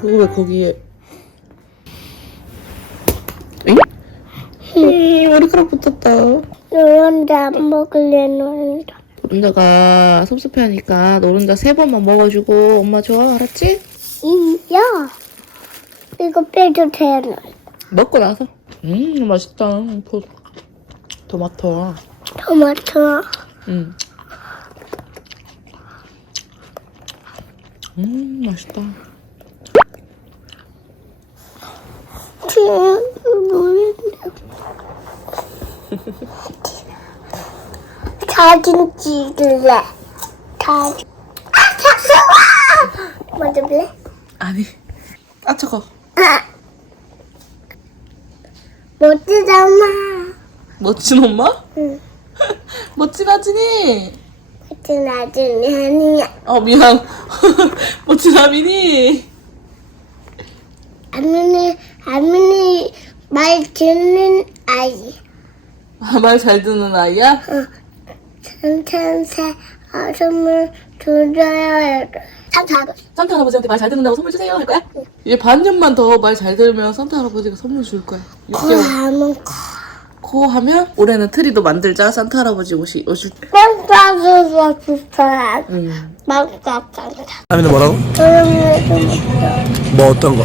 그거 왜 거기에? 응? 머리카락 붙었다. 노른자 안 먹을래, 노른자. 노른자가 섭섭해하니까 노른자 3번만 먹어주고 엄마 좋아, 알았지? 야, 이거 빼도 돼. 먹고 나서. 맛있다. 토마토. 토마토. 맛있다. 노른자. 사진 찍을래. 사진. 차가워! 먼저 볼래? 아니. 아, 저거. 멋지다, 엄마. 멋진 엄마? 응. 멋진 아진이. 멋진 아줌이 아니야. 미안. 멋진 아민이. 아민이 말 듣는 아이. 말 잘 듣는 아이야? 산타한테 선물 줘야 산타 할아버지한테 말 잘 듣는다고 선물 주세요 할 거야? 이제 반년만 더 말 잘 들으면 산타 할아버지가 선물 줄 거야. 6개월. 하면 코 하면 올해는 트리도 만들자. 산타 할아버지 오실 때. 빵가루가 좋다. 빵가루. 아미는 뭐라고? 뭐 어떤 거?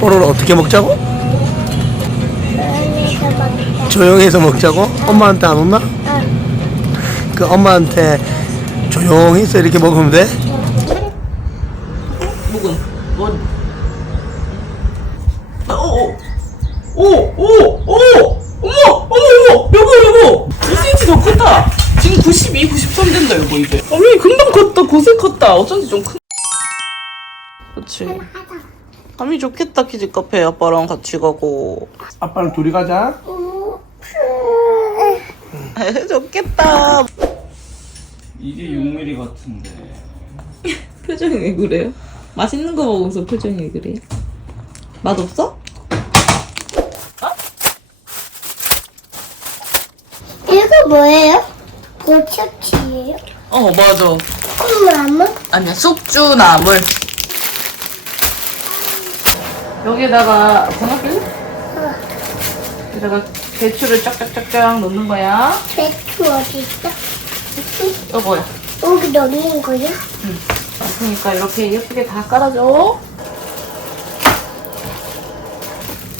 뽀로로 어떻게 먹자고? 조용해서 먹자고? 엄마한테 안 혼나? 그 엄마한테 조용해서 이렇게 먹으면 돼? 묵은 뭐? 어머 여보 2cm 더 컸다. 지금 92, 93 된다 여보 이제. 어머니 금방 컸다. 고세 컸다. 어쩐지 좀 큰. 그렇지. 아미 좋겠다. 키즈 카페 아빠랑 같이 가고. 아빠랑 둘이 가자. 좋겠다. 이게 6mm 같은데. 표정이 왜 그래요? 맛있는 거 먹으면서 표정이 왜 그래요? 맛없어? 이거 뭐예요? 보초치예요? 맞아. 콩나물? 아니야, 숙주나물. 여기에다가 전화길? 여기다가 배추를 쫙쫙쫙쫙 넣는 거야. 배추 어디 있어? 여보야. 여기 넣는 거야? 그러니까 이렇게 예쁘게 다 깔아줘.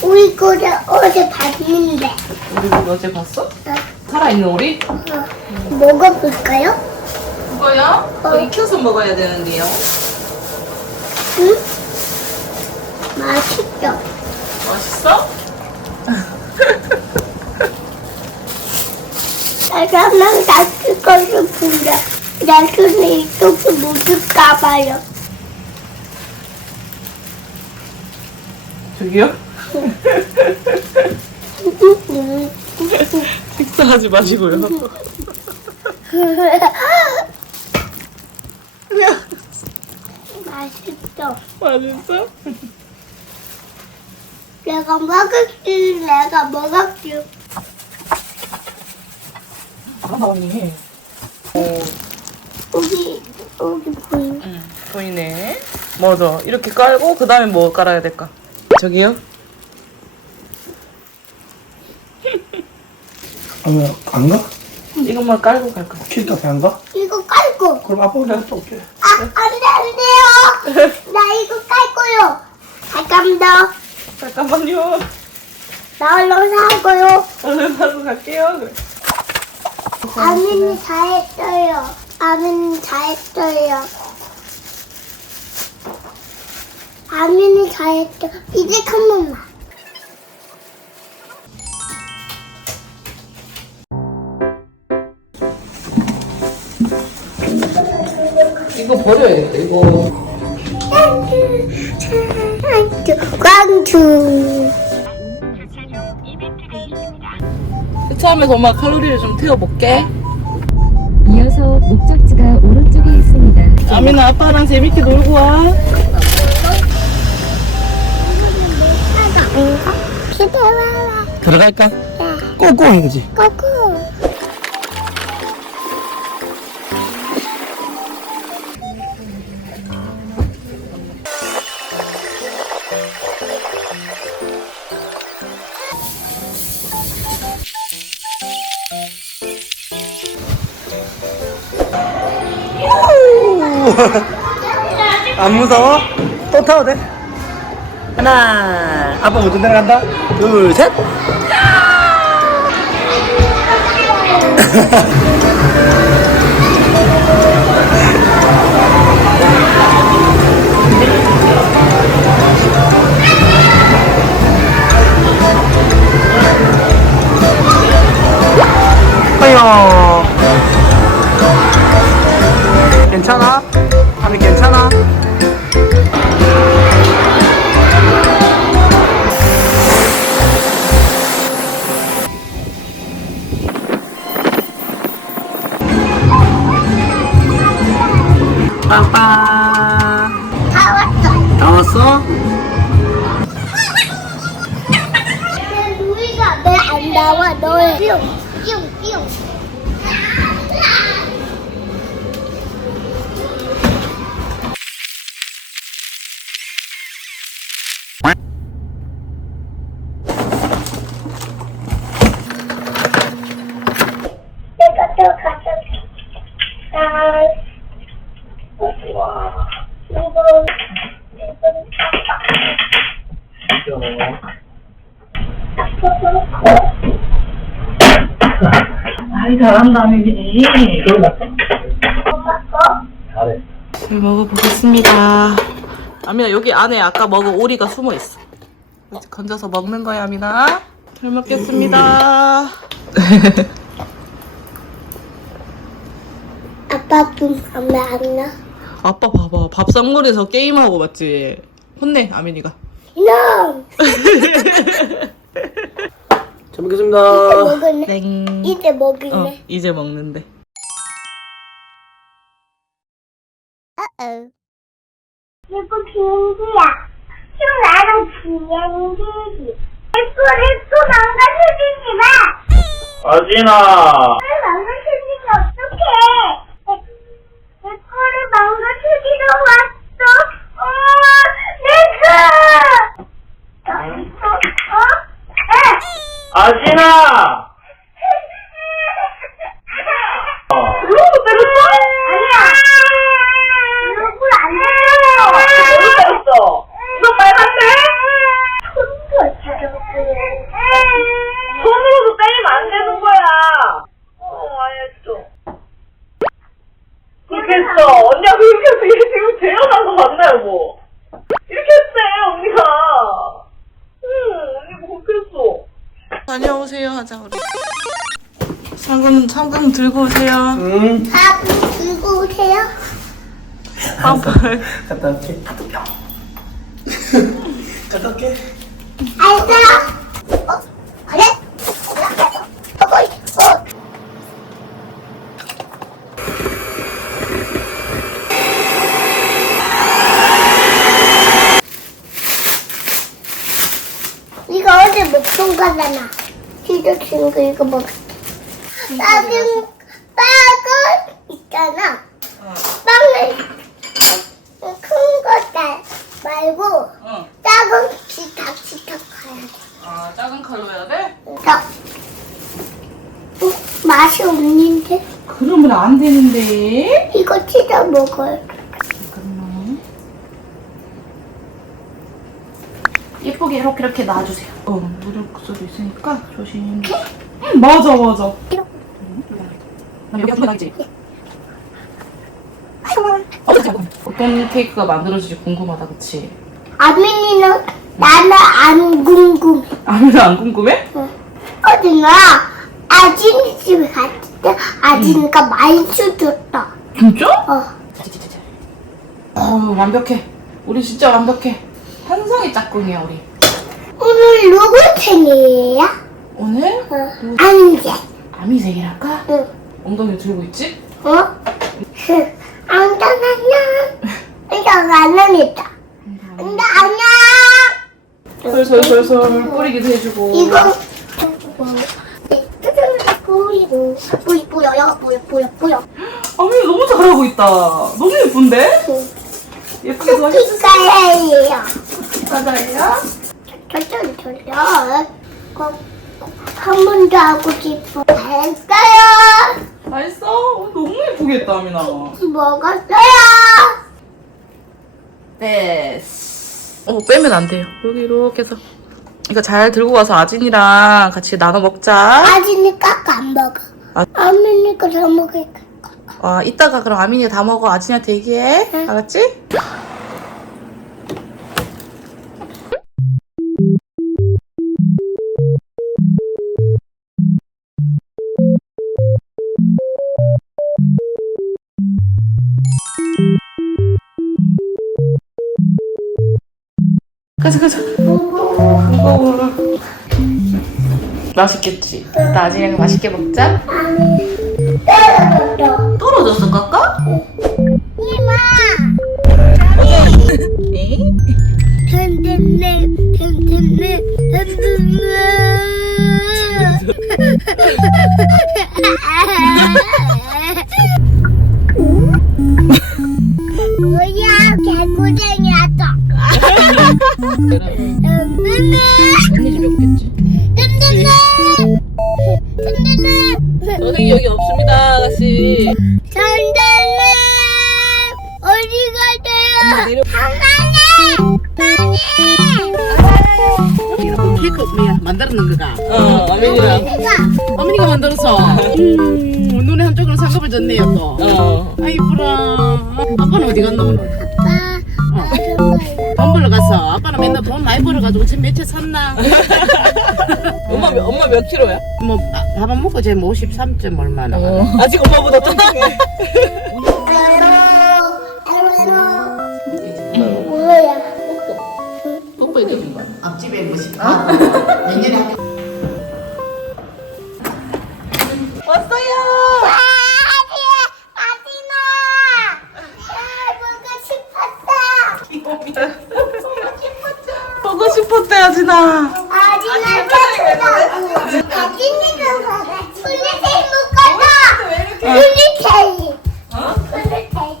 우리 거를 어제 봤는데. 우리 뭐 어제 봤어? 살아있는 오리? 먹어볼까요? 그거요? 익혀서 먹어야 되는데요. 응? 맛있죠? 맛있어? 사람은 낚시 거를 본다. 낚시는 이쪽에 묻을까봐요. 저기요? 식사하지 마시고요. 맛있어. 맛있어? 내가 먹을게. 나오니. 여기 보이네. 보이네. 맞아. 이렇게 깔고 그 다음에 뭐 깔아야 될까? 저기요? 안 가? 이것만 깔고 갈까? 키즈 카페 안 가? 이거 깔고. 그럼 아빠 혼자 갔다 올게. 안 돼요. 나 이거 깔고요. 잠깐만. 잠깐만요. 나 얼른 사고요. 얼른 하러 갈게요. 그래. 아민이 잘했어요. 아민이 잘했어. 이제 한 번만. 이거 버려야겠다. 이거. 광주. 이벤트가 있습니다. 주차하면서 엄마 칼로리를 좀 태워볼게. 이어서 목적지가 오른쪽에 있습니다. 아미나 아빠랑 재밌게 놀고 와. 기대와라. 들어갈까? 꼬꼬 해야지. 꼬꼬. 안 무서워? 또 타도 돼? 하나, 아빠 먼저 내려간다. 둘, 셋. 아유. 괜찮아? 아니 괜찮아? 빠빠. 다 왔어. 다 왔어? 내 루이가 왜 안 나와? 너의 뿅뿅뿅. 내가 또 가져올게. 와. 이건 아이 잘한다 아미니. 엄마 거? 잘해. 잘 먹어보겠습니다. 아미나 여기 안에 아까 먹은 오리가 숨어 있어. 이제 건져서 먹는 거야 아미나. 잘 먹겠습니다. 아빠 좀 가면 안 나? 아빠 봐봐 밥상머리에서 게임하고 맞지? 혼내 아민이가. 이놈! 잘 먹겠습니다. 먹을래? 땡. 이제 먹을래? 어 이제 먹는데. 이거 비행기야. 나는 비행기지. 내 망가뜨리지 마. 아진아. 내 망가뜨리면 어떡해? 내 거를 망가뜨리러 왔어. 아진아. 누구 때렸어? 아니야. 누구 안 때렸어. 누구 때렸어? 너 빨간데? 손도 잡았어. 손으로도 때리면 안 되는 거야. 알겠어. 그렇게 했어. 언니가 그렇게 했어. 이게 지금 재현한 거 맞나요, 뭐? 이렇게 했대, 언니가. 언니가 그렇게 했어. 다녀오세요, 하자, 우리. 상금 들고 오세요. 응. 밥 들고 오세요. 밥을. 갔다 올게. 갔다 올게. 알았어. 그래? 이거 어제 먹던 거잖아. 피자 친구 이거 먹을게. 빵은 있잖아. 빵을 큰 거 말고 응. 작은 지탁 가야 돼. 아, 작은 칼로 해야 돼? 맛이 없는데? 그러면 안 되는데. 이거 찢어 먹어요. 잠깐만. 예쁘게 이렇게 놔주세요. 무릎수도 있으니까 조심. 맞아. 여기가 불편하겠지? 어떤 케이크가 만들어질지 궁금하다, 그치? 아민이는 나는 안 궁금해. 아미는 안 궁금해? 어딘가 아진이 집에 갔을 때 아진이가 많이 주줬다. 진짜? 어. 완벽해. 우리 진짜 완벽해. 한성이 짝꿍이야, 우리. 오늘 누구 생일이야? 오늘 안돼. 아미색이라 할까? 응. 엉덩이 들고 있지? 어? 안전하냐? 이거 안 합니다. 근데 안녕. 솔솔솔솔 뿌리기도 해주고. 이거 보여. 아미 너무 잘하고 있다. 너무 예쁜데? 예쁘게 더 해주세요. 피카예요. 맞아요? 저쪽 돌려. 한 번 더 하고 싶어. 했어요. 다 했어? 너무 예쁘게 했다, 아미나. 먹었어요. 됐어. 빼면 안 돼요. 여기 이렇게 해서. 이거 잘 들고 가서 아진이랑 같이 나눠 먹자. 아지니까 안 먹어. 아미니까 다 먹을 거야. 이따가 그럼 아민이가 다 먹어. 아진이한테 얘기해. 응. 알았지? 가자. 무거워. 맛있겠지? 나 아진이랑 맛있게 먹자. 떨어졌어. 떨어졌어, 까까? 이마. 에? 텐텐네. 뭐야, 개구쟁이 왔어. 언니 집에 없겠지? 텐텐네. 선생님 여기 없습니다, 아가씨. 텐텐네. 어디 가세요? 상관해. 이렇게 케이크 뭐야 만들었는 거가 아민이랑. 어머니가 만들어서 눈에 한쪽으로 상급을 줬네요 또. 아이 이쁘라. 아빠는 어디 갔나 오늘? 돈 벌러 갔어. 아빠는 맨날 돈 많이 벌어가지고 지금 며칠 샀나? 엄마 몇 킬로야? 뭐 밥 안 먹고 지금 53점 얼마나. 아직 엄마보다 뚱뚱해. 뭐야? 뽀뽀해 드린 거야. 앞집에 뭐지? 내년에 학교. 왔어요. 보고 싶었대, 아진아.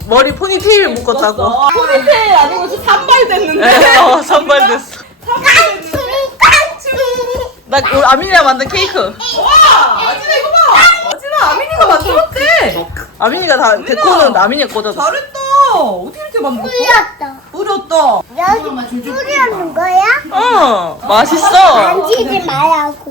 머리 포니테일 묶었다고. 포니테일 아니고 지금 산발 됐는데. 산발 됐어. 나 우리 아민이랑 만든 케이크. 와, 아진아 이거 봐. 아진아 아민이가 만들었대. 아민이가 다 데코는 아민이가 꽂아줬어. 잘했다. 어떻게 이렇게 만들었어? 뿌렸다. 여기 뿌리는 거야? 맛있어. 만지지 말라고.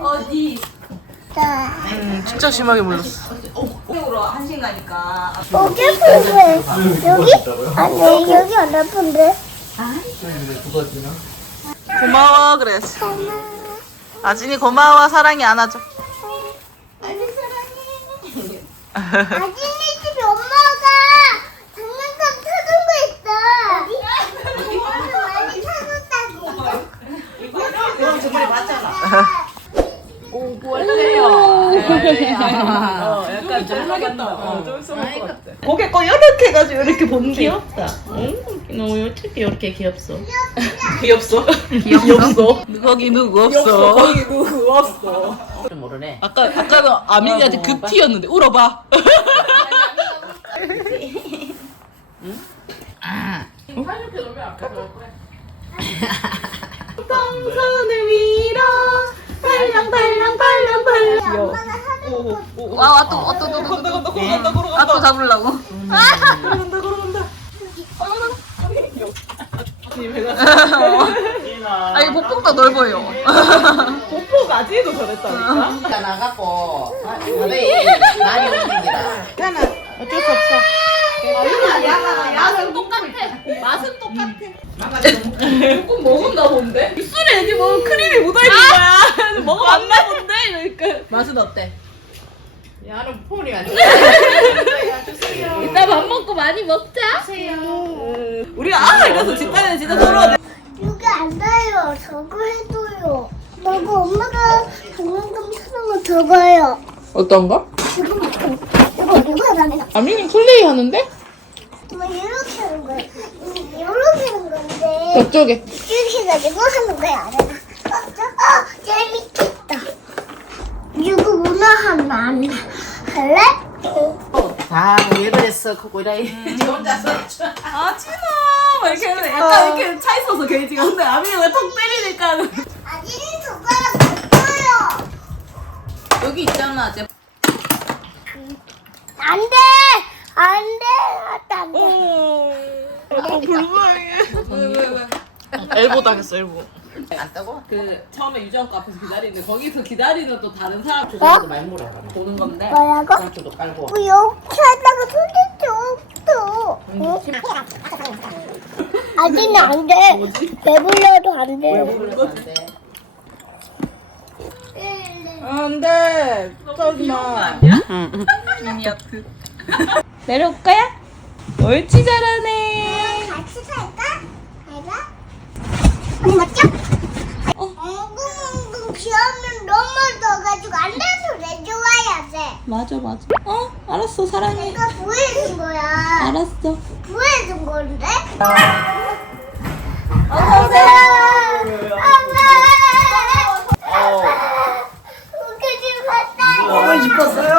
어디? 진짜 심하게 물렸어. 으로 한식 나니까. 여기 예쁜데? 여기? 아니 여기 안 예쁜데? 고마워 그랬어. 아진이 고마워 사랑이 안아줘. 아진이 집에 엄마가 장난감 사준 거 있어. 많이 사줬다고. 그럼 정말 맞잖아. 약간 좀 하겠다. 좀 써볼 것 같아. 고개 거 이렇게 해가지고 이렇게 보는 게 귀엽다. 너무 이렇게 귀엽소. 귀엽소? 귀엽소? 거기 누구 없어. 거기 누구 없어. 모르네. 아까는 아민이한테 급 튀었는데 울어봐. 동선을 밀어 발랑발랑발랑발랑. 엄마가 사준 거. 와, 간다. 또 잡으려고. 걸어간다. 아니, 복복도 넓어요. 복복 아직도 저랬다니까? 나가고 바다에 많이 움직이라. 괜찮아. 어쩔 수 없어. 맛은 똑같아. 맛은 똑같아. 조금 먹었나 본데? 입술에 여기 뭐 크림이 묻어있는 거야. 먹어봤나 본데? 이러니까. 맛은 어때? 야는 폰이 안 돼. 밥 먹고 많이 먹자. 우리가 이래서 집안에 진짜 서로 여기 앉아요. 저거 해줘요. 저거 엄마가 장난감 사는 거 저거요. 어떤 거? 이거 누가 다니나? 아미는 플레이 하는데? 뭐 이렇게 하는 거야. 이렇게 하는 건데. 저쪽에. 이렇게 해가지고 하는 거야. 알아? 재밌겠다. 이거 문화 하면 안 돼. 할래? 다 왜 그랬어 그거 이래 혼자서 아 진아 막 이렇게 약간 이렇게 차 있어서 괜히 지금 근데 아미가 왜턱 때리니까 아직은 젓가락 없어요. 여기 있잖아 이제 안 돼! 안 돼! 안 돼. 불쌍해 왜 엘보 당했어 엘보 안 따고? 그 처음에 유정과 앞에서 기다리는데 거기서 기다리는 또 다른 사람 조선도 많이 물어 보는 건데 뭐라고? 상추도 깔고 뭐 이렇게 하다가 손대죠. 없어. 아직은 안 돼. 배불러도 안 돼. 안돼 저기 마 미니아트 내려올 거야? 옳지 잘하네 같이 살까? 해봐. 맞죠? 엉금엉금 귀여우면 너무 넣어가지고 안 돼서 내줘야 돼. 맞아 알았어 사랑해 내가 구해준 거야. 알았어 구해준 건데? 어서오세요 엄마! 웃기지 마세요. 너무 싶었어요.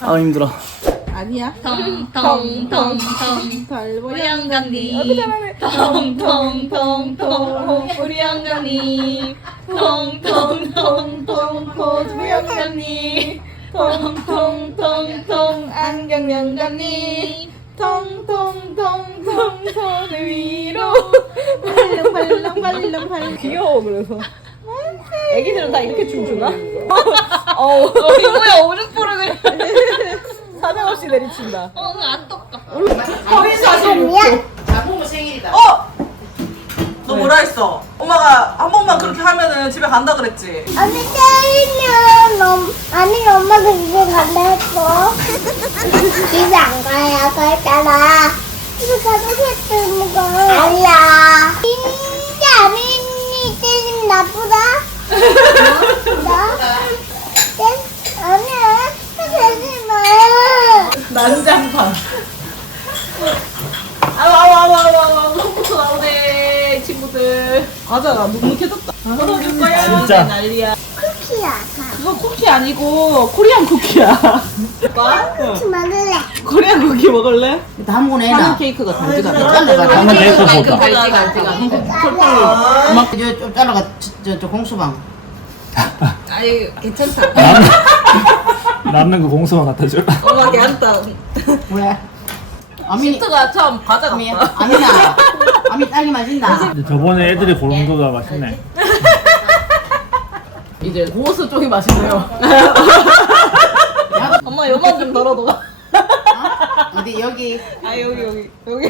아 힘들어. 아니야 텅텅텅텅 우리 영감님. 텅텅텅텅 우리 영감님. 텅텅텅텅 우리 영감님. 텅텅텅텅 안경 영감님. 텅텅텅텅 손을 위로 발랑발랑 귀여워 그래서 애기들은 다 이렇게 춤추나? 이거야 오른포를 사정없이 내리친다 안 똑같아. 거의 사실 자부모 생일이다 너 뭐라 했어? 엄마가 한 번만 그렇게 하면은 집에 간다 그랬지? 언니 때리면 아니 엄마가 집에 간다 했어. 집에 안 가야고 했잖아. 집에 가도 했던 거 아니야. 진짜 아민이 때리면 나쁘다. 나? 아니야. 하지 마. 난장판 아우 컴퓨터 나오네 친구들 맞아 나 눅눅해졌다 떨어질 거야 진짜. 난리야 쿠키야. 그거 쿠키 아니고 코리안 쿠키야 쿠키 먹을래. 코리안 쿠키 먹을래? 다 먹고 내놔 파는 케이크가 달지가 않아 한번 내고 보자. 엄마 좀 잘라가 저 공수방 아니 괜찮다 남는 거 공수만 갖다 줘. 엄마 괜찮다 왜? 아미 시트가 참 과자 아미 같다 아미나 아미 딸기 마신다 저번에 애들이 고른 거가 맛있네. 이제 고수 쪽이 맛있네요 엄마 요만 좀 덜어둬 어디 여기 아 여기 요거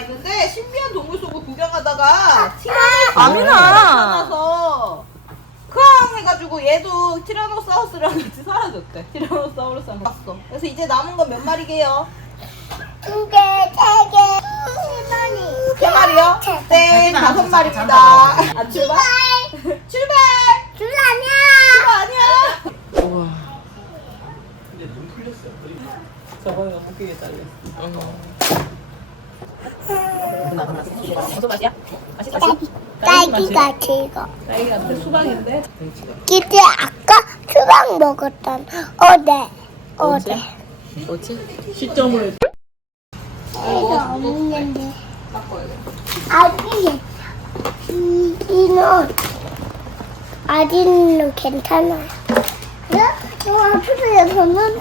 있는데 신비한 동물 속을 구경하다가 아미나서 크앙 해가지고 얘도 티라노사우루스랑 같이 사라졌대. 티라노사우루스랑 봤어. 그래서 이제 남은 건 몇 마리게요? 2개, 3개, 3마리. 3마리요? 네, 5마리입니다. 아 출발? 출발! 줄 아니야. 아니야. 우와. 저번에 너무 크게 잘렸어. 무슨 맛이야? 맛있어? 딸기가 즐거. 딸기 같아 수박인데. 기대 아까 수박 먹었던 어제. 뭐지? 시점을 이거 없는데. 아직은 괜찮아요. 저 앞에서는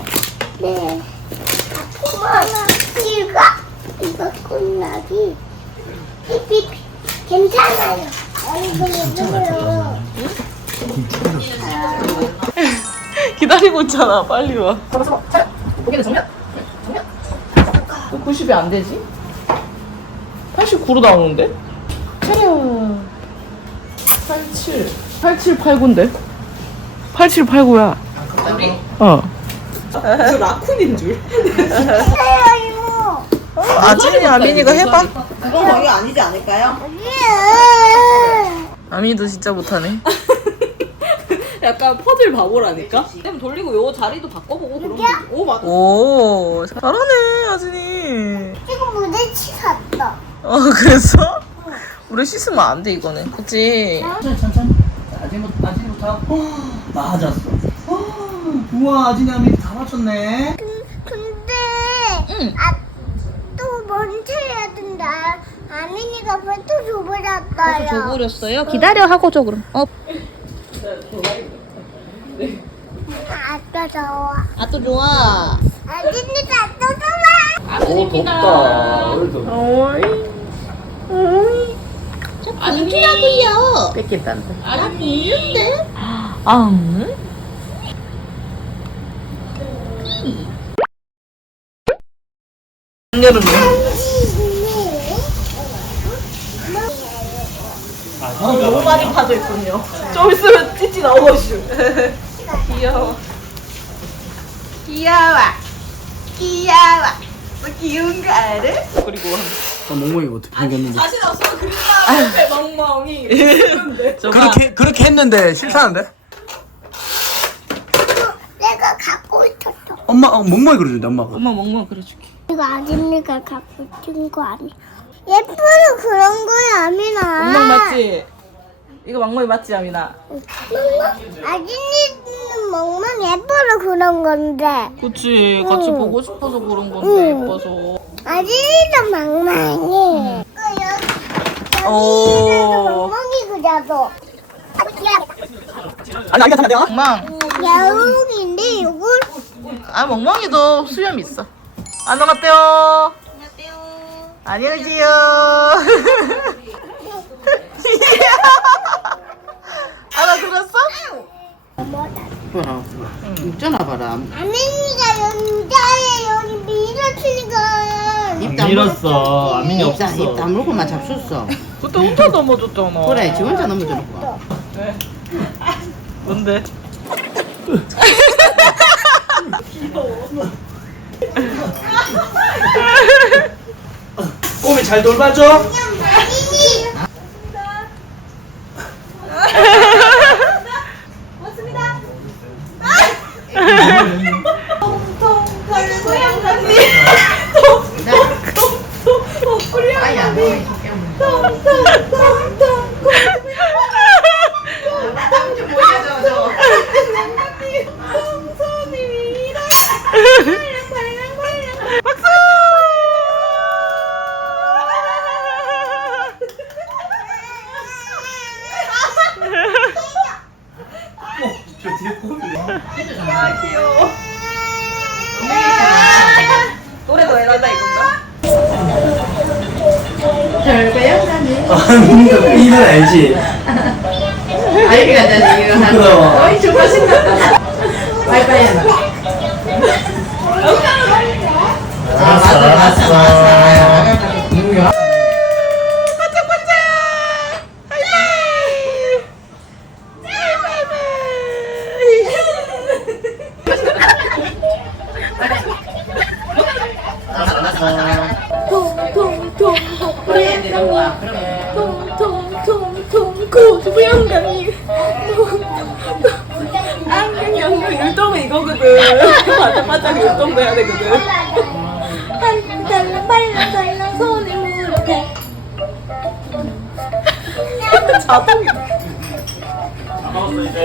네. 아프면 이거 끝나기. 삐삐 괜찮아요. 괜찮아요. 기다리고 있잖아. 빨리 와. 고개는 정면 왜 90이 안 되지? 89로 나오는데? 차량 87 89인데? 8789야. 어. 저 라쿤인 줄. 해요 이모. 아진이 아민이가 해봐. 그건 거의 아니지 않을까요? 아민이도 진짜 못하네. 약간 퍼즐 바보라니까? 쌤 돌리고 요 자리도 바꿔보고 그런 거지. 오, 맞아. 오, 잘하네, 아진이. 지금 무대 치웠어. 그랬어? 우리 씻으면 안 돼, 이거는. 그치? 천천히. 아진이부터. 맞았어. 우와, 아진이 아민이 다 맞췄네. 근데 응. 또 먼저 해야 된다. 아민이가 벌써 줘버렸어요. 줘버렸어요? 기다려 하고 줘, 그럼. 아또 좋아. 아, 또 좋아. 아진이가 또 좋아. 오, 덥다. 오늘도. 안 주라고요. 뺏긴단다. 안 주는데? 아, 여름에. 너무 많이 파져 있군요. 좀 있으면 찌찌 나오시오. 귀여워. 귀여워. 귀여워. 너 귀여운 거 알아? 그리고 멍멍이가 어떻게 생겼는지. 자신 없어 그린다 옆에 멍멍이. 그렇게 했는데 싫다는데? 내가 갖고 있었어. 엄마 멍멍이 그러는데 엄마가. 엄마 멍멍 그려줄게. 이거 아진이가 갖고 있는 거 아니야? 예쁘로 그런 거야, 아민아. 멍멍 맞지? 이거 멍멍이 맞지, 아민아? 아진이는 멍멍 예쁘로 그런 건데. 그치, 같이 보고 싶어서 그런 건데, 예뻐서. 아진이도 멍멍이. 오. 여기도 멍멍이 그려도. 아니 아니야. 멍멍. 야옹인데 이걸 멍멍이도 수염 있어. 안녕하세요. 안녕히 계세요. 알아들었어? 봐라. 있잖아, 봐라. 아민이가 연자에 여기 밀어치니까. 입 밀었어. 아민이 입 없었어. 다물고만 잡sus어. 그때 혼자 넘어졌잖아. 그래, 지 혼자 넘어져놓고. 뭔데? 꼬미 잘 돌봐줘. 아민이. 아야, 저 뒤에 꼬미. 노래도 해달라 이건가? 이는 알지. 아이리 간다니, 이거 한. 부끄러워. 어이, 정말 신났다. 바이바이 하나. 알았어. 누구야? 통통통 고수부영감님 안경영경 율동은 이거거든. 바짝바짝 율동도 해야 되거든. 달랑 말랑달랑 손에 무릎에 자동이다. 먹었어 이제.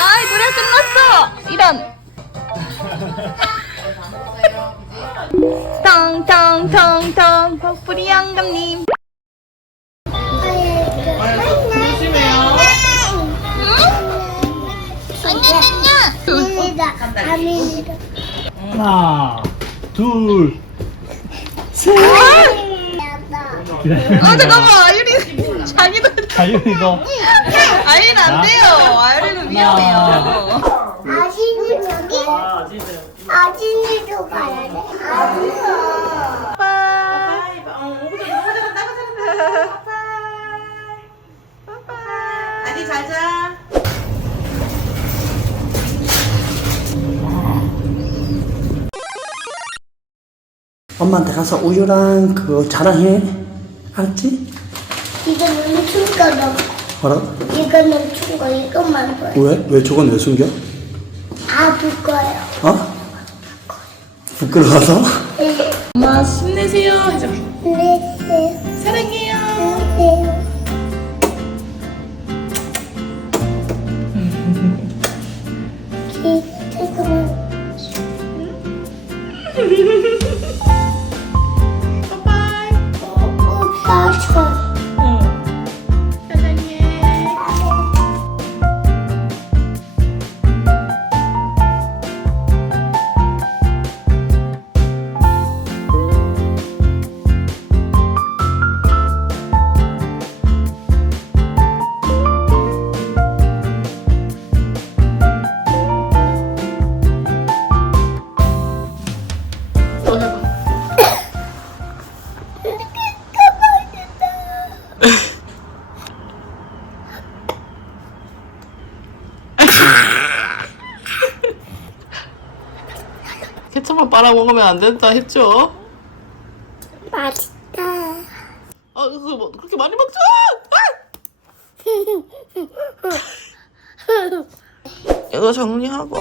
아이 노래 끝났어. 이런. 텅텅텅텅 복부리 영감님. 아민이다. 아민이다. 하나, 둘, 기다려. 잠깐만 아유리 자기도 자유이도. 아유리는 안 돼요. 아유리는 위험해요. 아진이 어린이도 가야 돼. 아니야. 빠이. 오구자 나가자. 아기 잘 자. 엄마한테 가서 우유랑 그거 자랑해. 알았지? 이거 멈춘 거 너. 뭐라? 이거 멈춘 거 이것만 보여. 왜? 왜 저건 왜 숨겨? 묶어요. 어? 부끄러워서? 네. 엄마 힘내세요 해줘. 네. 사랑해요. 네. 지금은 빠빠이. 사촌. 사랑해. 또 해봐. 케첩만 빨아먹으면 안 된다 했죠? 맛있다. 아, 그거 뭐 그렇게 많이 먹자! 이거 정리하고.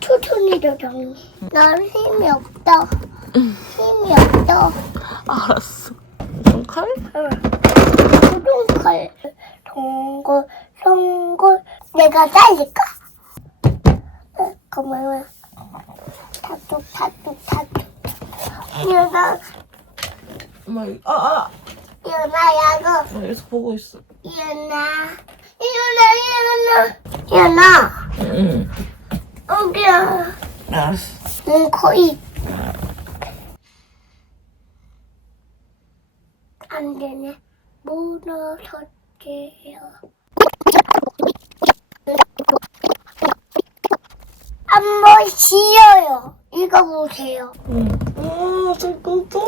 초촌이도 정리. 난 힘이 없다. 힘이 없다. 알았어. 무슨 칼? 초동칼. 동글, 동글. 내가 잘릴까? 그러면 타투. 일어나, 엄마, 야구. 일어나. 여기서 보고 있어. 일어나. 응. 여기야. 알았어. 거의 안 되네. 무너졌지요. 한번 쉬어요. 이거 보세요. 잠깐만.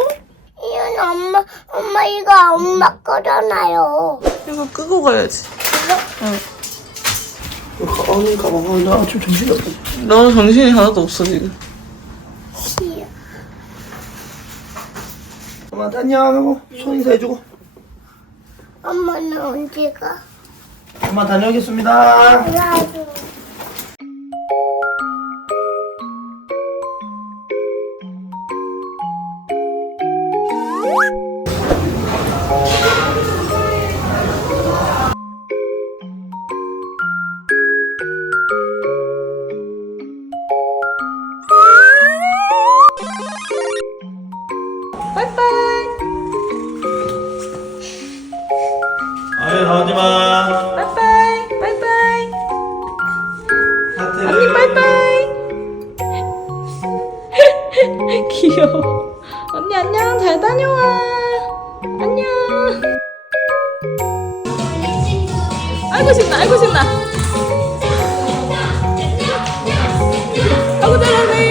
이건 엄마 이거 엄마 거잖아요. 이거 끄고 가야지. 아니 가방 나 지금 정신이 없어. 나 정신이 하나도 없어, 지금. 쉬어. 엄마한테 안녕하고 손 인사해주고. 엄마는 언제 가? 엄마 다녀오겠습니다. 나도. 아유 나오지 마. 빠이빠이. 하트. 언니 빠이빠이. 귀여워. 언니 안녕. 잘 다녀와. 안녕. 아이고 신나. 아이고 잘하네.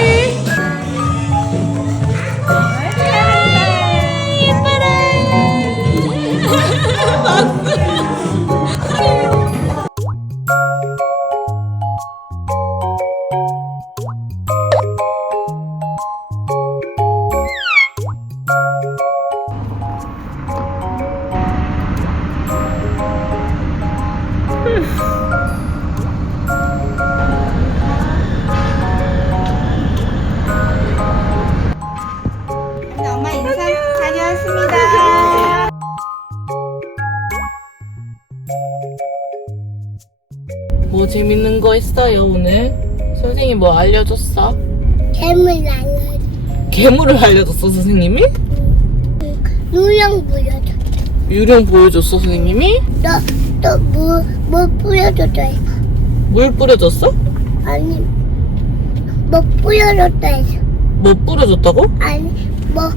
엄마 인사 다녀왔습니다. 뭐 재밌는 거 있어요 오늘? 선생님 뭐 알려줬어? 괴물 날려. 괴물을 알려줬어 선생님이? 누형 보여줘. 유령 보여줬어 선생님이? 뭐 보여줘도 해. 물 뿌려줬어? 아니, 뭐 보여줬다 해서. 뭐 뿌려줬다고? 아니, 뭐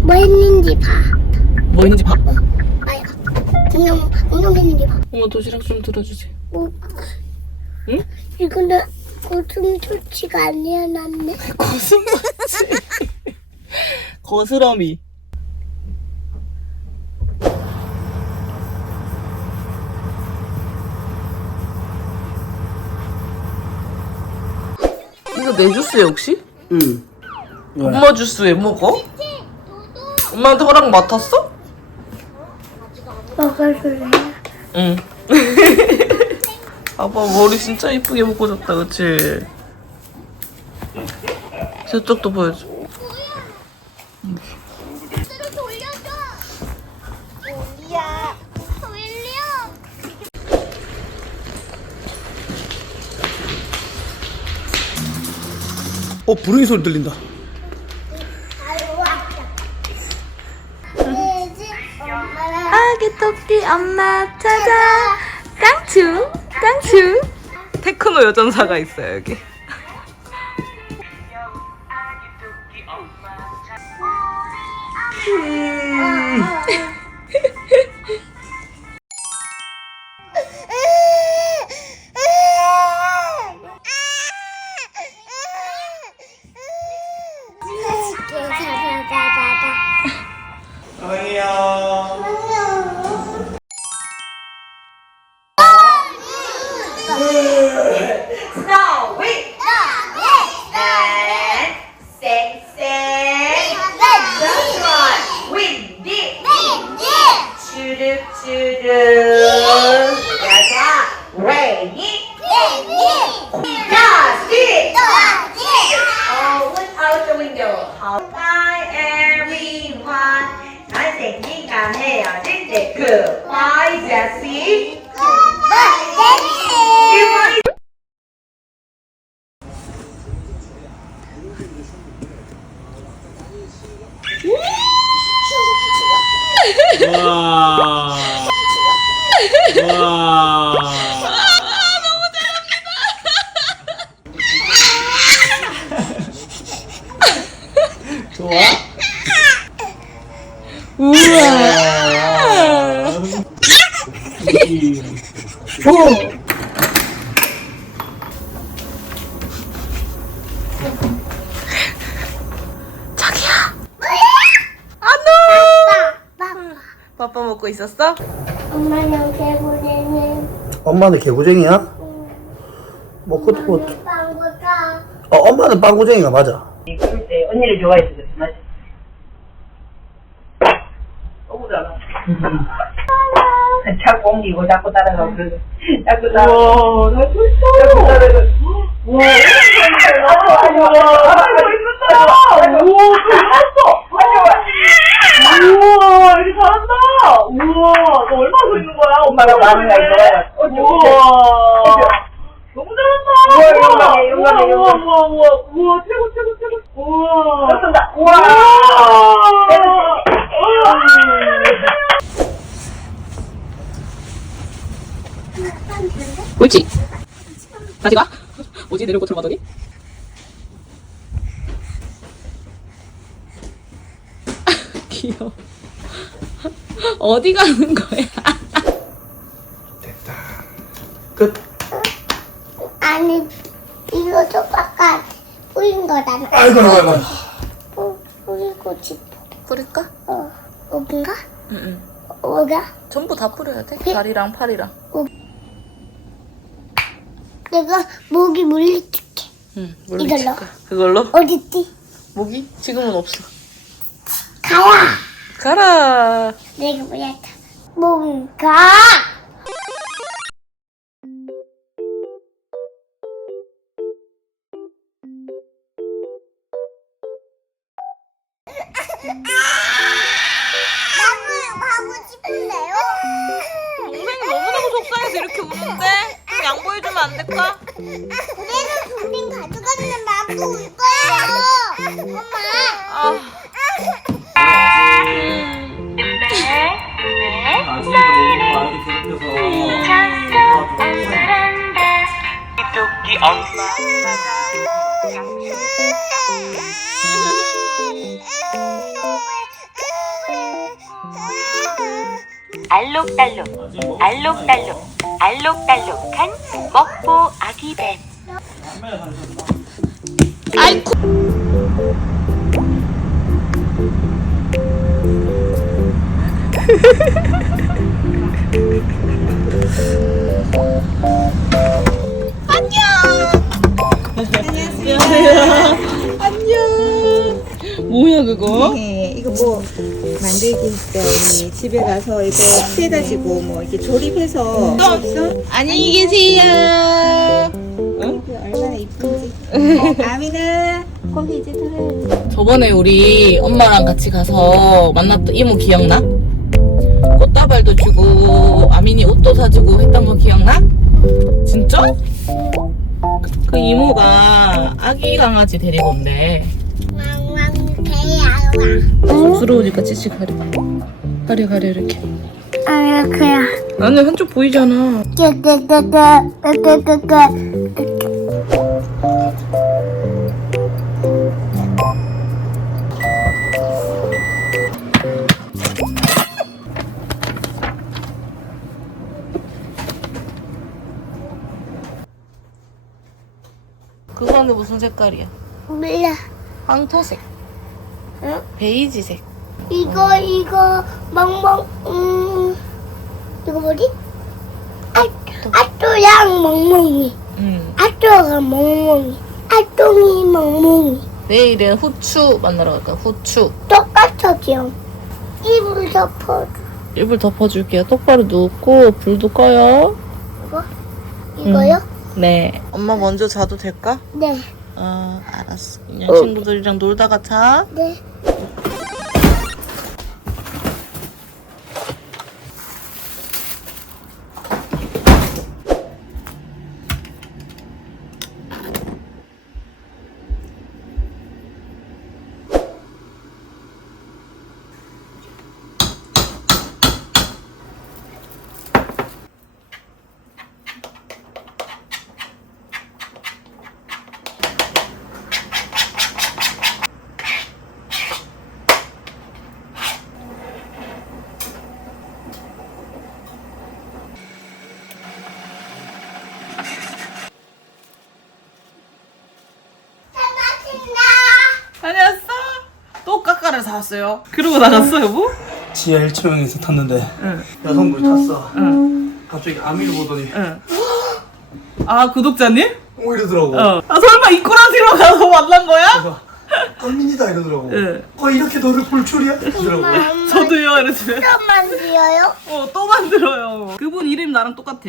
뭐 했는지 봐. 뭐 있는지 봐. 아야. 그냥 운동했는지 봐. 어머 도시락 좀 들어주세요. 뭐, 응? 이거는 고슴 조치가 아니야, 났네. 거슴맞지. 거스러미. 이거 내 주스야 혹시? 응. 엄마 주스 왜 먹어? 엄마한테 허락 맡았어? 먹어줄래? 응. 아빠 머리 진짜 이쁘게 묶어줬다, 그치? 저쪽도 보여줘. 돌려줘. 돌려. 부릉이 소리 들린다. 아기 토끼 엄마 찾아. 깡충, 깡충. 테크노 여전사가 있어요, 여기. 사랑해요. 와. 와. 좋아? 빠빠 먹고 있었어? 엄마는 개구리는 엄마는 개구쟁이야? 뭐 그것도 뭐. 빵보다 엄마는 빵구쟁이가 맞아. 그럴 때 언니를 좋아해서 그래, 맞지? 오잖아. 자꾸 옮기고 자꾸 따라가고 그러고 자꾸 따라가고. 와, 나 진짜. 자꾸 따라가고. 와, 우와, 우와, 이렇게 잘한다. 우와, 너 얼마나 서 있는 거야? 엄마라고 하는 거야, 이거. 우와. 너무 잘한다. 용감해. 우와, 최고. 우와. 그렇습니다. 우와. 옳지. 다시 가. 뭐지? 내려고 들어가더니? 귀여워. 어디 가는 거야? 됐다. 끝. 아니 이거 조각까지 뿌린 거잖아. 아이고. 뿌리고 싶어. 뿌릴까? 여긴가? 응. 여기야? 전부 다 뿌려야 돼? 다리랑 팔이랑. 내가 모기 물리줄게. 응. 이걸로? 그걸로? 어딨지? 모기? 지금은 없어. 가야. 가라. 내가 뭐였다. 모기가. 하고 싶은데요? 동생이 너무너무 속상해서 이렇게 우는데? 좀 양보해주면 안 될까? 그래도 동생 가져가면 나도 울 거야. 엄마. 아침에 먹는 거 아이들 괴롭혀서 토끼 엄마. 알록달록 알록달록 알록달록한 먹보 아기 뱀. 아이쿠. 안녕. 뭐야 그거? 네, 이거 뭐 만들기 있어. 집에 가서 이거 해가지고 뭐 이렇게 조립해서 없어? 안녕히 계세요. 얼마나 이쁜지. 아미는 거기 이제 들어야지. 저번에 우리 엄마랑 같이 가서 만났던 이모 기억나? 꽃다발도 주고 아민이 옷도 사주고 했던 거 기억나? 진짜? 그 이모가 아기 강아지 데리고 온대. 왕왕 개야와. 쑥스러우니까 찌찌 가려. 가려 이렇게. 아, 그야. 나는 한쪽 보이잖아. 그거는 무슨 색깔이야? 몰라. 황토색. 응? 베이지색. 이거 멍멍 이거 뭐지? 아또랑 멍멍이. 아또가 멍멍이. 아똥이 멍멍이. 내일은 후추 만나러 갈까? 후추. 똑같아요. 이불 덮어줘. 이불 덮어줄게요. 똑바로 눕고 불도 꺼요. 이거요? 네. 엄마 먼저 자도 될까? 네. 알았어. 그냥 친구들이랑 놀다가 자. 네. 다녀왔어? 또 까까를 사왔어요. 그러고 나갔어 여보? 지하 1층에서 탔는데 응. 여성분이 탔어. 응. 갑자기 아미를 보더니 응. 아 구독자님? 이러더라고. 아 설마 이꼬라지로 가서 만난 거야? 그래서 껌민이다 이러더라고. 응. 이렇게 너를 볼 줄이야? 이러더라고. 저도요 이러시면. 또 만들어요? 또 만들어요. 그분 이름 나랑 똑같아.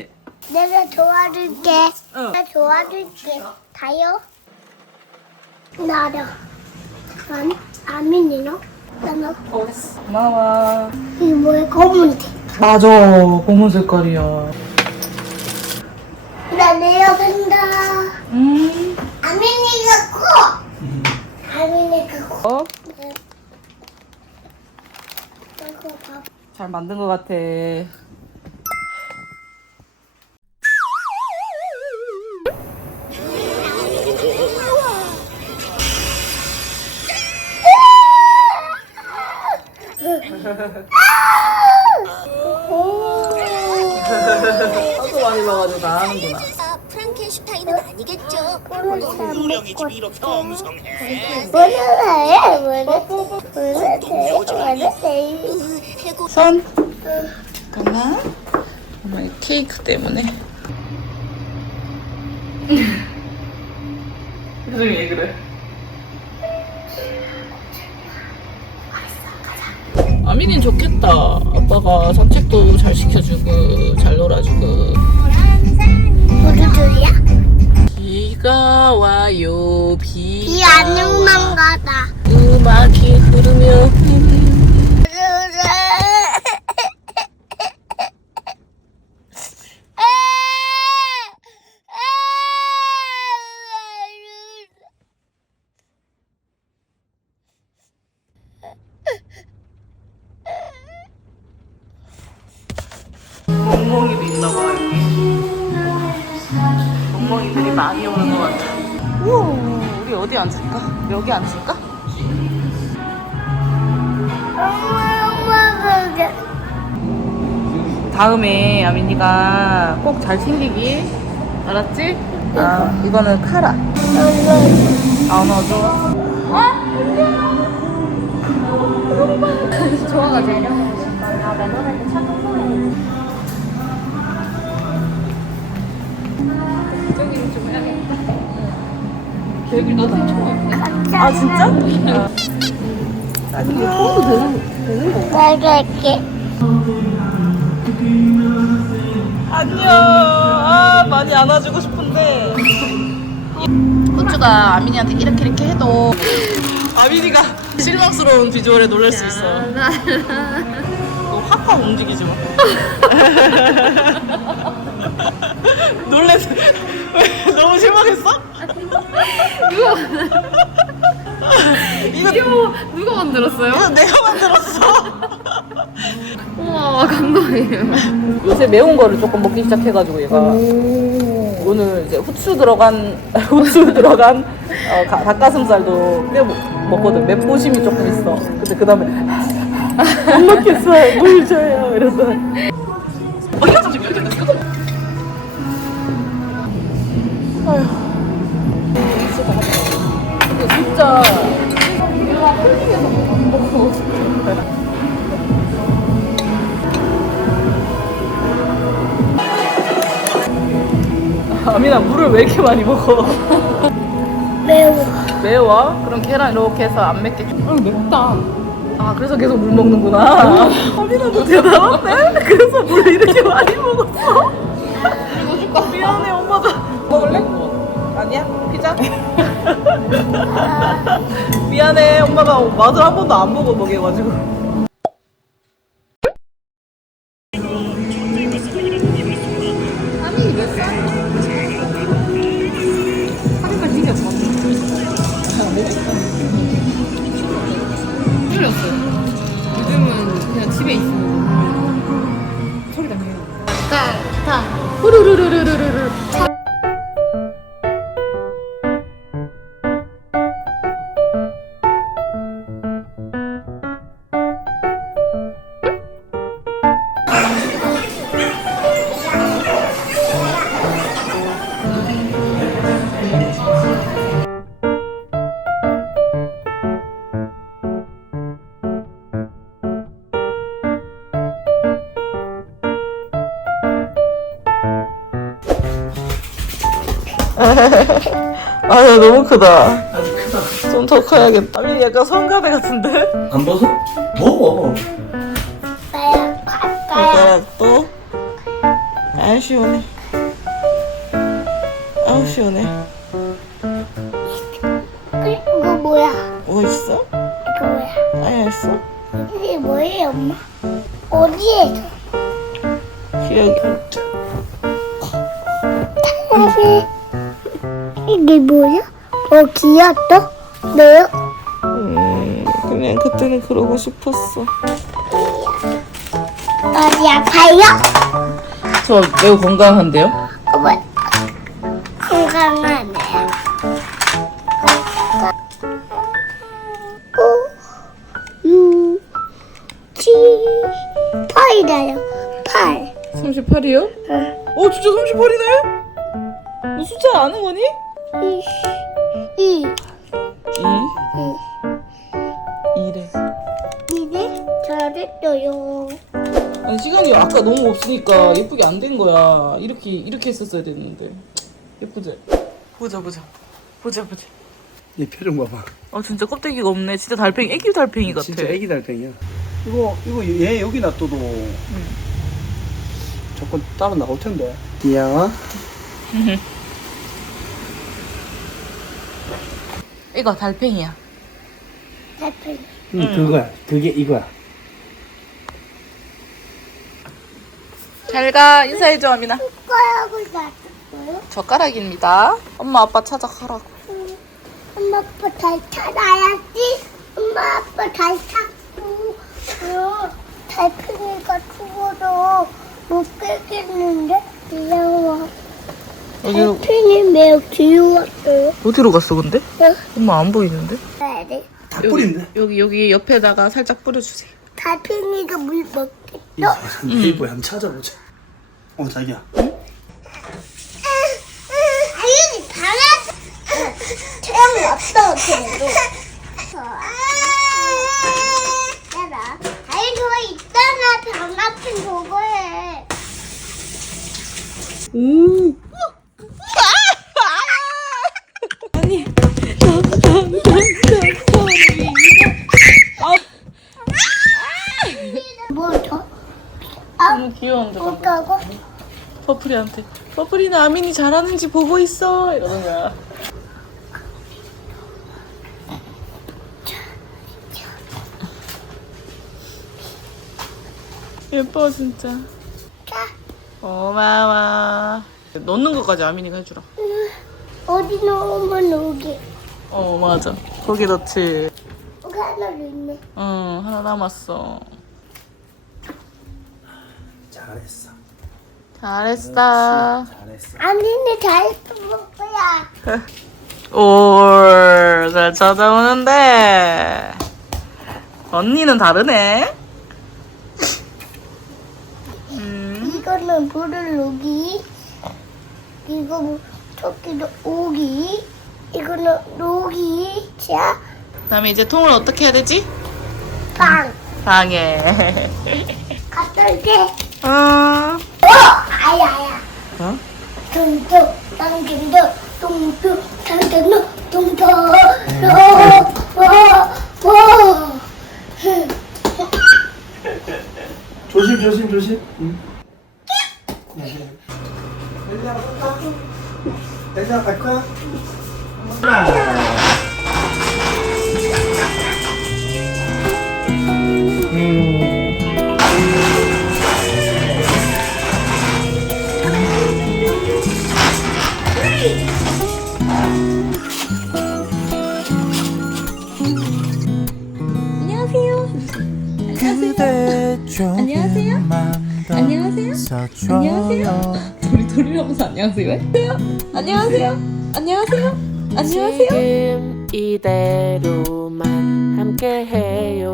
내가 도와줄게. 응. 내가 도와줄게. 다요? 나라. 아민이 너? 나 고마워. 이거 뭐야? 검은색. 맞아 검은 색깔이야. 나 내려간다. 음. 아민이가 커. 아민이가 커. 네. 이거 봐. 잘 만든 것 같아. 하도 많이 봐가지고 다 하는구나. 프랑켄슈타인은 아니겠죠? 오늘 소령이 집이 이렇게 엉성해. 오늘 해. 손. 잠깐만. 엄마 이 케이크 때문에. 표정이 왜 그래? 아민이는 좋겠다. 아빠가 산책도 잘 시켜주고 잘 놀아주고. 우리들이야? 비가 와요. 이 안녕만 가다. 음악이 흐르면 멍멍이도 있나봐 여기. 멍멍이들이 많이 오는 것 같아. 우리 어디 앉을까? 여기 앉을까? 엄마. 다음에 아민이가 꼭 잘 챙기기. 알았지? 아, 이거는 카라. 안 넣어줘. 아, 진짜? 나도 할게. 안녕. 아, 많이 안아주고 싶은데. 후추가 아민이한테 이렇게 해도 아민이가 실망스러운 비주얼에 놀랄 수 있어. 너 확확 움직이지 마. 놀래서 왜 너무 실망했어? 이거 누가 만들었어요? 이거 내가 만들었어. 우와 감동이에요. 요새 매운 거를 조금 먹기 시작해가지고 얘가 오늘 이제 후추 들어간 닭가슴살도 꽤 먹거든. 맵부심이 조금 있어. 근데 그 다음에 못 먹겠어요. 물 줘요. 이러서 이거 좀 이렇게 됐어. 아휴. 근데 진짜 아민아 물을 왜 이렇게 많이 먹어? 매워. 매워? 그럼 계란 이렇게 해서 안 맵게 맵다. 아 그래서 계속 물 먹는구나. 아민아 너 대단한데? 그래서 물 이렇게 많이 먹었어? 이거 줄까? 미안해 엄마가. 먹을래? 아니야? 피자? 미안해 엄마가 맛을 한 번도 안 보고 먹여가지고. 요즘은 그냥 집에 있으면 소리가 나요. 후루루루루루루. 아 너무 크다. 좀 더 커야겠다. 아니 약간 성가대 같은데? 안 벗어? 먹어. 나야 갈까요? 손가락도. 아 시원해. 아우 시원해. 이거 뭐야? 뭐 있어? 이거 뭐야? 아야 있어? 이게 뭐예요, 엄마? 어디에서? 기억이. 이게 뭐야? 귀엽다? 왜요? 그냥 그때는 그러고 싶었어. 어디 아파요? 저 매우 건강한데요? 왜? 건강하네요. 유, 치, 8이래요. 8. 38이요? 어 진짜 38이네? 너 숫자 아는 거니? 2. 2래. 이네 잘했어요. 아니 시간이 아까 너무 없으니까 예쁘게 안 된 거야. 이렇게 했었어야 됐는데. 예쁘지? 보자. 얘 표정 봐봐. 아 진짜 껍데기가 없네. 진짜 달팽이, 애기 달팽이 같아. 진짜 애기 달팽이야. 이거 얘 여기 놔둬도 조금 따로 나올 텐데. 귀여워. 이거 달팽이야. 달팽이. 그거야. 그게 이거야. 잘 가. 인사해줘 아미나. 숟가락을 놔뒀어요? 젓가락입니다. 엄마 아빠 찾아가라고. 엄마 아빠 잘 찾아야지. 엄마 아빠 잘 찾고. 달팽이가 죽어도 못 깨겠는데? 귀여워. 어디로, 달팽이 매우 귀여웠어요. 어디로 갔어 근데? 네. 엄마 안 보이는데? 네. 다 뿌린데? 여기 옆에다가 살짝 뿌려주세요. 달팽이가 물 먹겠다. 네이버에 한번 찾아보자. 자기야. 아윤이 강아지. 태양이 없어 그래도. 얘들아, 아윤 저거 있잖아. 병 앞에 저거 해. 뭐 더? 너무 귀여운데. 뭐라고? 퍼플이한테. 퍼플이는 아민이 잘하는지 보고 있어. 이러는 거야. 예뻐 진짜. 고마워. 넣는 것까지 아민이가 해주라. 어디 놓으면 여기. 맞아. 거기 넣지. 여기 하나 있네. 응, 하나 남았어. 잘했어. 잘했어. 잘했어. 아니네 잘 먹어야. 올, 잘 찾아오는데. 언니는 다르네. 이거는 물을 여기. 이거 저기도 오기. 이거는 여기. 자, 그다음에 이제 통을 어떻게 해야 되지? 빵. 방에. 갖다 올게. 아야야. 어? 둥둥 땅둥둥 둥둥 땅둥둥 둥둥 조심. 응. 엘리야 갈 거야? 그대 조금만 더 안녕하세요. 우리 돌이라면서 안녕하세요. 안녕하세요. 지금 이대로만 함께해요.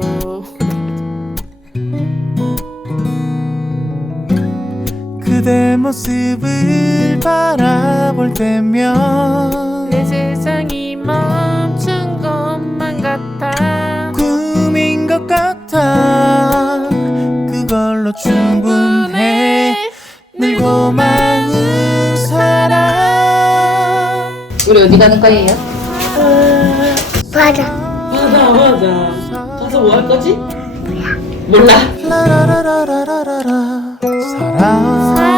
그대 모습을 바라볼 때면 내 세상이 멈춘 것만 같아. 꿈인 것 같아. 그걸로 충분해. 늘 고마운 사람. 우리 어디 가는 거예요? 맞아. 맞아. 가서 뭐 할 거지? 몰라. 라라라라라라라 사랑